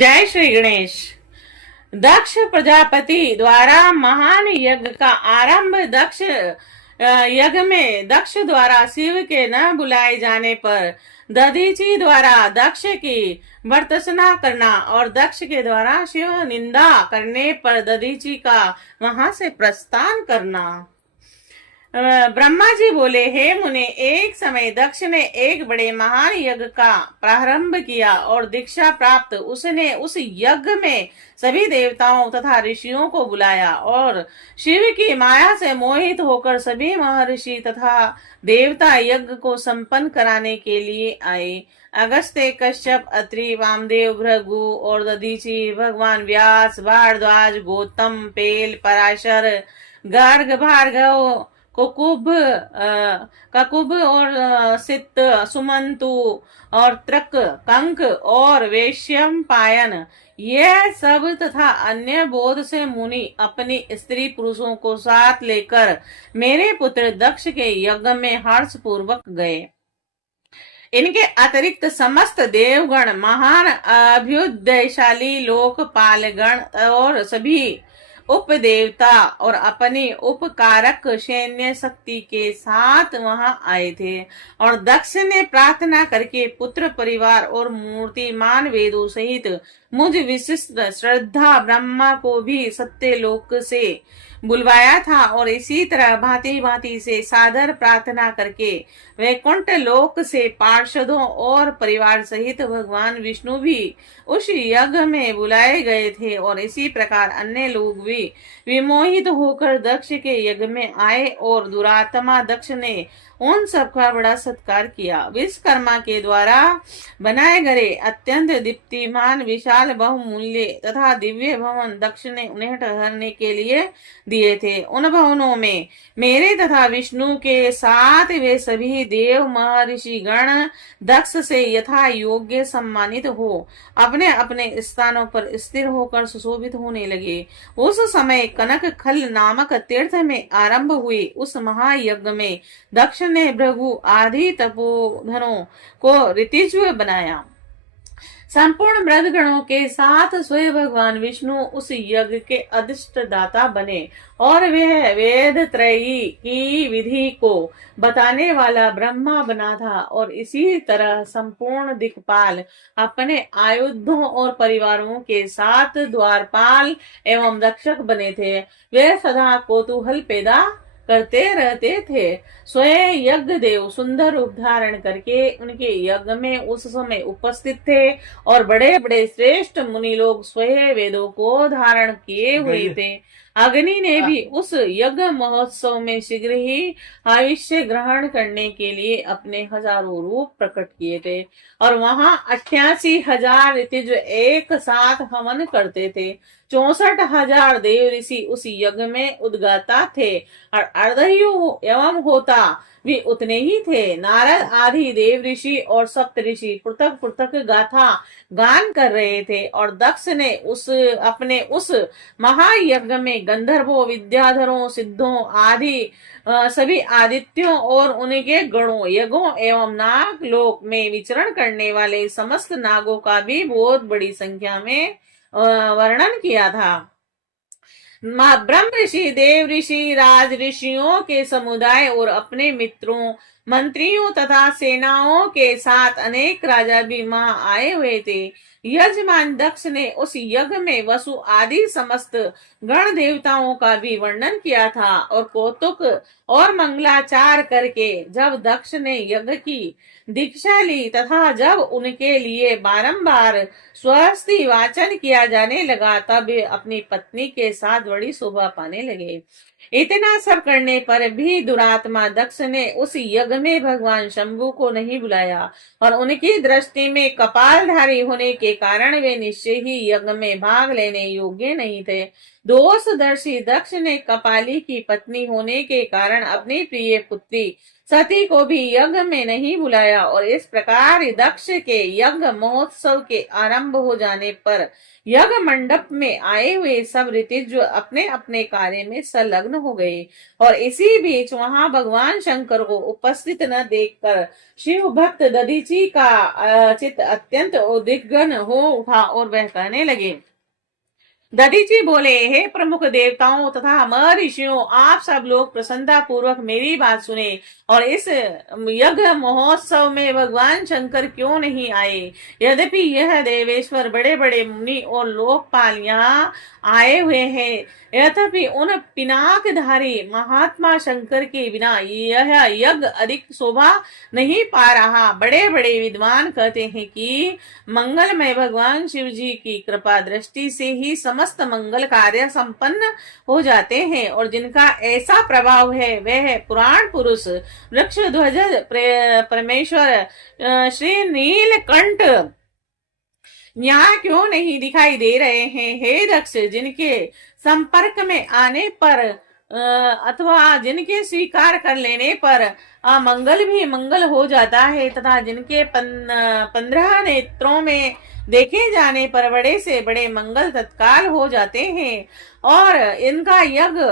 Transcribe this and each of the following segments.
जय श्री गणेश। दक्ष प्रजापति द्वारा महान यज्ञ का आरंभ। यज्ञ में दक्ष द्वारा शिव के न बुलाए जाने पर दधीचि द्वारा दक्ष की भर्त्सना करना और दक्ष के द्वारा शिव निंदा करने पर दधीचि का वहां से प्रस्थान करना। ब्रह्मा जी बोले, हे मुने, एक समय दक्ष ने एक बड़े महान यज्ञ का प्रारंभ किया और दीक्षा प्राप्त उसने उस यज्ञ में सभी देवताओं तथा ऋषियों को बुलाया और शिव की माया से मोहित होकर सभी महर्षि तथा देवता यज्ञ को संपन्न कराने के लिए आए। अगस्त्य, कश्यप, अत्रि, वामदेव, भृगु और दधीचि, भगवान व्यास, भारद्वाज, गौतम, पेल, पराशर, गर्ग, भार्गव, ककुब और सित, सुमंतु और त्रक, कंक और वेश्यम पायन, यह सब तथा अन्य बोध से मुनि अपनी स्त्री पुरुषों को साथ लेकर मेरे पुत्र दक्ष के यज्ञ में हर्ष पूर्वक गए। इनके अतिरिक्त समस्त देवगण, महान अभ्युदयशाली लोकपालगण और सभी उपदेवता और अपनी उपकारक सैन्य शक्ति के साथ वहां आए थे और दक्ष ने प्रार्थना करके पुत्र, परिवार और मूर्तिमान वेदों सहित मुझ विशिष्ट श्रद्धा ब्रह्मा को भी सत्यलोक से बुलवाया था और इसी तरह भांति भांति से सादर प्रार्थना करके वैकुंठ लोक से पार्षदों और परिवार सहित भगवान विष्णु भी उस यज्ञ में बुलाए गए थे और इसी प्रकार अन्य लोग भी विमोहित होकर दक्ष के यज्ञ में आए और दुरात्मा दक्ष ने उन सबका बड़ा सत्कार किया। विश्वकर्मा के द्वारा बनाए गए अत्यंत दीप्तिमान विशाल बहुमूल्य तथा दिव्य भवन दक्ष ने उन्हें ठहरने के लिए दिए थे। उन भवनों में मेरे तथा विष्णु के साथ वे सभी देव महर्षि गण दक्ष से यथा योग्य सम्मानित हो अपने अपने स्थानों पर स्थिर होकर सुशोभित होने लगे। उस समय कनक खल नामक तीर्थ में आरंभ हुई उस महायज्ञ में दक्ष ने भृगु आदि तपोधनों को ऋतिज्व बनाया। संपूर्ण ब्रह्मगणों के साथ स्वयं भगवान विष्णु उस यज्ञ के अधिष्ठ दाता बने और वह वेद त्रयी की विधि को बताने वाला ब्रह्मा बना था और इसी तरह संपूर्ण दिक्पाल अपने आयुधों और परिवारों के साथ द्वारपाल एवं रक्षक बने थे। वे सदा कौतूहल पैदा करते रहते थे। स्वयं यज्ञ देव सुंदर रूप धारण करके उनके यज्ञ में उस समय उपस्थित थे और बड़े बड़े श्रेष्ठ मुनि लोग स्वयं वेदों को धारण किए हुए थे। अग्नि ने भी उस यज्ञ महोत्सव में शीघ्र ही आयुष्य ग्रहण करने के लिए अपने हजारों रूप प्रकट किए थे और वहां 88,000 ऋतिज एक साथ हवन करते थे। 64,000 देव ऋषि उस यज्ञ में उद्गाता थे और अर्धयु एवं होता भी उतने ही थे। नारद आदि देव ऋषि और सप्त ऋषि पृथक पृथक गाथा गान कर रहे थे और दक्ष ने अपने उस महायज्ञ में गंधर्वों, विद्याधरों, सिद्धों आदि सभी आदित्यों और उनके गणों, यज्ञों एवं नाग लोक में विचरण करने वाले समस्त नागों का भी बहुत बड़ी संख्या में वर्णन किया था। ब्रह्म ऋषि, देव ऋषि, राज ऋषियों के समुदाय और अपने मित्रों, मंत्रियों तथा सेनाओं के साथ अनेक राजा भी वहां आए हुए थे। यजमान दक्ष ने उस यज्ञ में वसु आदि समस्त गण देवताओं का भी वर्णन किया था और कौतुक और मंगलाचार करके जब दक्ष ने यज्ञ की दीक्षा ली तथा जब उनके लिए बारंबार स्वस्ति वाचन किया जाने लगा तब वे अपनी पत्नी के साथ बड़ी शोभा पाने लगे। इतना सब करने पर भी दुरात्मा दक्ष ने उस यज्ञ में भगवान शंभु को नहीं बुलाया और उनकी दृष्टि में कपालधारी होने के कारण वे निश्चय ही यज्ञ में भाग लेने योग्य नहीं थे। दोषदर्शी दक्ष ने कपाली की पत्नी होने के कारण अपनी प्रिय पुत्री सती को भी यज्ञ में नहीं बुलाया। और इस प्रकार दक्ष के यज्ञ महोत्सव के आरंभ हो जाने पर यज्ञ मंडप में आए हुए सब ऋतिज अपने अपने कार्य में संलग्न हो गए। और इसी बीच वहां भगवान शंकर को उपस्थित न देखकर शिव भक्त दधीची का चित्त अत्यंत उद्विग्न हो उठा और वह कहने लगे। दधीची बोले, हे प्रमुख देवताओं तथा महर्षियों, आप सब लोग प्रसन्नता पूर्वक मेरी बात सुने और इस यज्ञ महोत्सव में भगवान शंकर क्यों नहीं आए। यद्यपि यह देवेश्वर बड़े बड़े मुनि और लोकपाल यहाँ आए हुए हैं, यद्यपि उन पिनाकधारी महात्मा शंकर के बिना यह यज्ञ अधिक शोभा नहीं पा रहा। बड़े बड़े विद्वान कहते हैं कि मंगलमय भगवान शिव जी की कृपा दृष्टि से ही समस्त मंगल कार्य संपन्न हो जाते हैं, और जिनका ऐसा प्रभाव है वह पुराण पुरुष वृक्ष ध्वज परमेश्वर श्री नीलकंठ यहाँ क्यों नहीं दिखाई दे रहे हैं। हे दक्ष, जिनके संपर्क में आने पर अथवा जिनके स्वीकार कर लेने पर मंगल भी मंगल हो जाता है, तथा जिनके 15 नेत्रों में देखे जाने पर बड़े से बड़े मंगल तत्काल हो जाते हैं, और इनका यज्ञ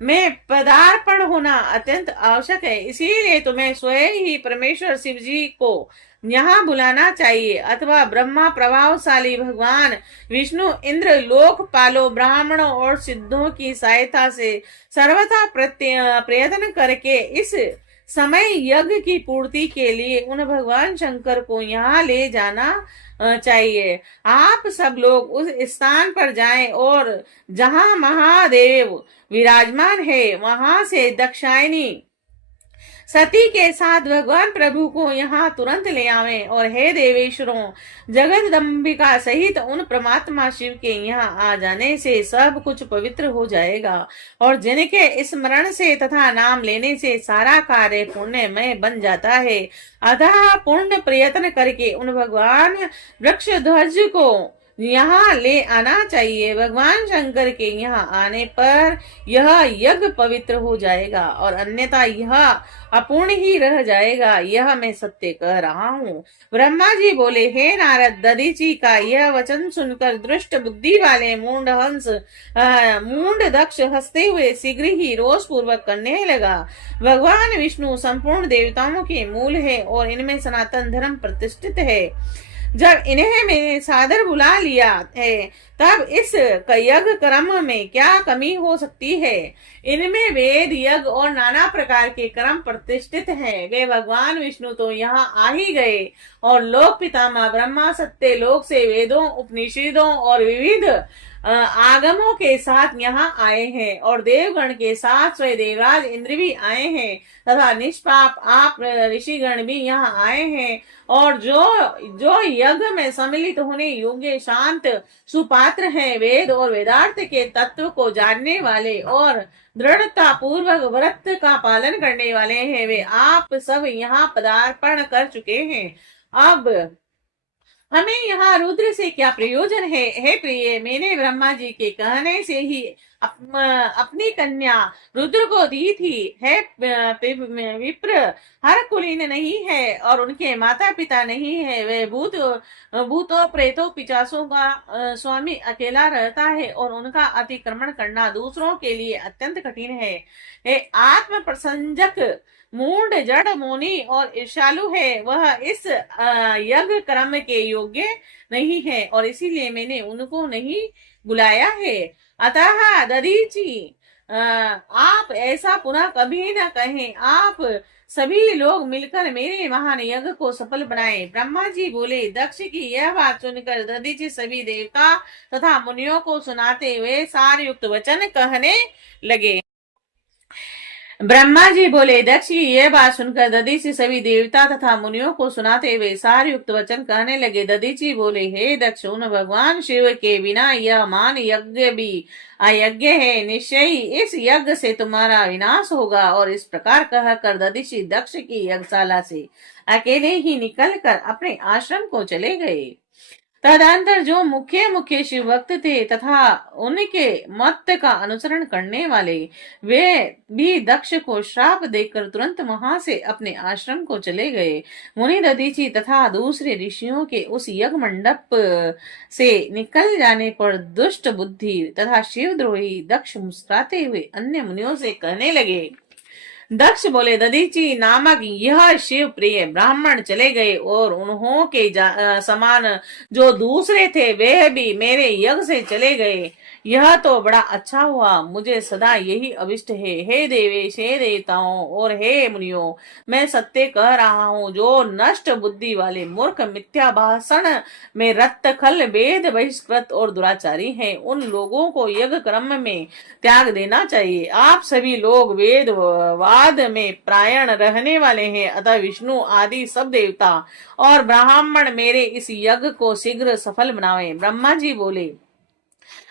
में पदार्पण होना अत्यंत आवश्यक है। इसीलिए तुम्हें स्वयं ही परमेश्वर शिव जी को यहाँ बुलाना चाहिए, अथवा ब्रह्मा प्रभावशाली भगवान विष्णु इंद्र लोकपालों ब्राह्मणों और सिद्धों की सहायता से सर्वथा प्रयत्न करके इस समय यज्ञ की पूर्ति के लिए उन भगवान शंकर को यहाँ ले जाना चाहिए। आप सब लोग उस स्थान पर जाएं और जहां महादेव विराजमान है वहां से दक्षायनी सती के साथ भगवान प्रभु को यहाँ तुरंत ले आवें। और हे देवेश्वरों, जगदम्बिका सहित उन परमात्मा शिव के यहाँ आ जाने से सब कुछ पवित्र हो जाएगा, और जिनके स्मरण से तथा नाम लेने से सारा कार्य पुण्यमय बन जाता है। अतः पूर्ण प्रयत्न करके उन भगवान वृक्ष ध्वज को यहाँ ले आना चाहिए। भगवान शंकर के यहाँ आने पर यह यज्ञ पवित्र हो जाएगा, और अन्यथा यह अपूर्ण ही रह जाएगा। यह मैं सत्य कह रहा हूँ। ब्रह्मा जी बोले, हे नारद, दधीची का यह वचन सुनकर दुष्ट बुद्धि वाले मूंड दक्ष हंसते हुए शीघ्र ही रोष पूर्वक करने लगा। भगवान विष्णु संपूर्ण देवताओं के मूल है और इनमें सनातन धर्म प्रतिष्ठित है। जब इन्हें मैंने सादर बुला लिया है, तब इस यज्ञ कर्म में क्या कमी हो सकती है। इनमें वेद यज्ञ और नाना प्रकार के कर्म प्रतिष्ठित हैं। वे भगवान विष्णु तो यहाँ आ ही गए, और लोक पितामह ब्रह्मा सत्य लोक से वेदों उपनिषदों और विविध आगमों के साथ यहाँ आए हैं, और देवगण के साथ स्वयं देवराज इंद्र भी आए हैं, तथा निष्पाप आप ऋषिगण भी यहाँ आए हैं। और जो यज्ञ में सम्मिलित होने योग्य शांत सुपात्र हैं, वेद और वेदार्थ के तत्व को जानने वाले और दृढ़ता पूर्वक व्रत का पालन करने वाले हैं, वे आप सब यहाँ पदार्पण कर चुके हैं। अब हमें यहाँ रुद्र से क्या प्रयोजन है। हे प्रिय, मैंने ब्रह्मा जी के कहने से ही अपनी कन्या रुद्र को दी थी। है विप्र हर कुलीन नहीं है और उनके माता पिता नहीं है। वे भूतों प्रेतों पिचासों का स्वामी अकेला रहता है, और उनका अतिक्रमण करना दूसरों के लिए अत्यंत कठिन है। आत्म प्रसंजक मूढ़ जड़ मोनी और ईर्षालु है, वह इस यज्ञ कर्म के योग्य नहीं है, और इसीलिए मैंने उनको नहीं बुलाया है। अतः दधीची, आप ऐसा पुनः कभी न कहें। आप सभी लोग मिलकर मेरे महान यज्ञ को सफल बनाएं। ब्रह्मा जी बोले। दक्ष की यह बात सुनकर दधीची सभी देवता तथा मुनियों को सुनाते हुए सार युक्त वचन कहने लगे। ब्रह्मा जी बोले। दक्ष की यह बात सुनकर दधीची सभी देवता तथा मुनियों को सुनाते हुए सार युक्त वचन कहने लगे। दधीची बोले, हे दक्ष, उन भगवान शिव के बिना यह मान यज्ञ भी अयज्ञ है। निश्चय इस यज्ञ से तुम्हारा विनाश होगा। और इस प्रकार कहकर दधीची दक्ष की यज्ञशाला से अकेले ही निकलकर अपने आश्रम को चले गए। तदंतर जो मुख्य मुख्य शिव भक्त थे तथा उनके मत का अनुसरण करने वाले, वे भी दक्ष को श्राप देकर तुरंत वहां से अपने आश्रम को चले गए। मुनि दधीचि तथा दूसरे ऋषियों के उस यज्ञ मंडप से निकल जाने पर दुष्ट बुद्धि तथा शिवद्रोही दक्ष मुस्कुराते हुए अन्य मुनियों से कहने लगे। दक्ष बोले, दधीचि नामक यह शिव प्रिय ब्राह्मण चले गए और उन्हों के समान जो दूसरे थे वे भी मेरे यज्ञ से चले गए। यह तो बड़ा अच्छा हुआ। मुझे सदा यही अभिष्ट है। हे देवेश, हे देवताओं और हे मुनियों, मैं सत्य कह रहा हूँ। जो नष्ट बुद्धि वाले मूर्ख मिथ्या भाषण में रक्त खल वेद बहिष्कृत और दुराचारी हैं, उन लोगों को यज्ञ कर्म में त्याग देना चाहिए। आप सभी लोग वेद वाद में प्रायण रहने वाले हैं, अतः विष्णु आदि सब देवता और ब्राह्मण मेरे इस यज्ञ को शीघ्र सफल बनावें। ब्रह्मा जी बोले।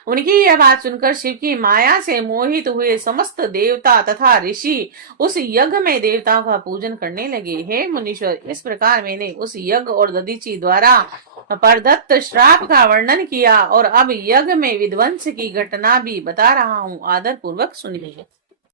उनकी यह बात सुनकर शिव की माया से मोहित हुए समस्त देवता तथा ऋषि उस यज्ञ में देवताओं का पूजन करने लगे। हे मुनीश्वर, इस प्रकार मैंने उस यज्ञ और दधीचि द्वारा प्रदत्त श्राप का वर्णन किया और अब यज्ञ में विध्वंस की घटना भी बता रहा हूँ। आदर पूर्वक सुनिए।